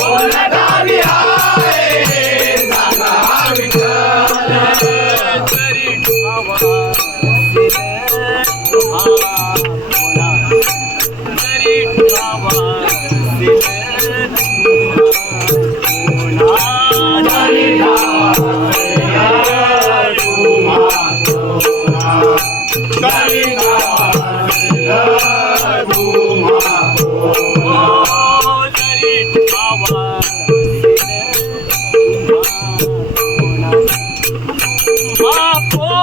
Hola,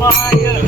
fire.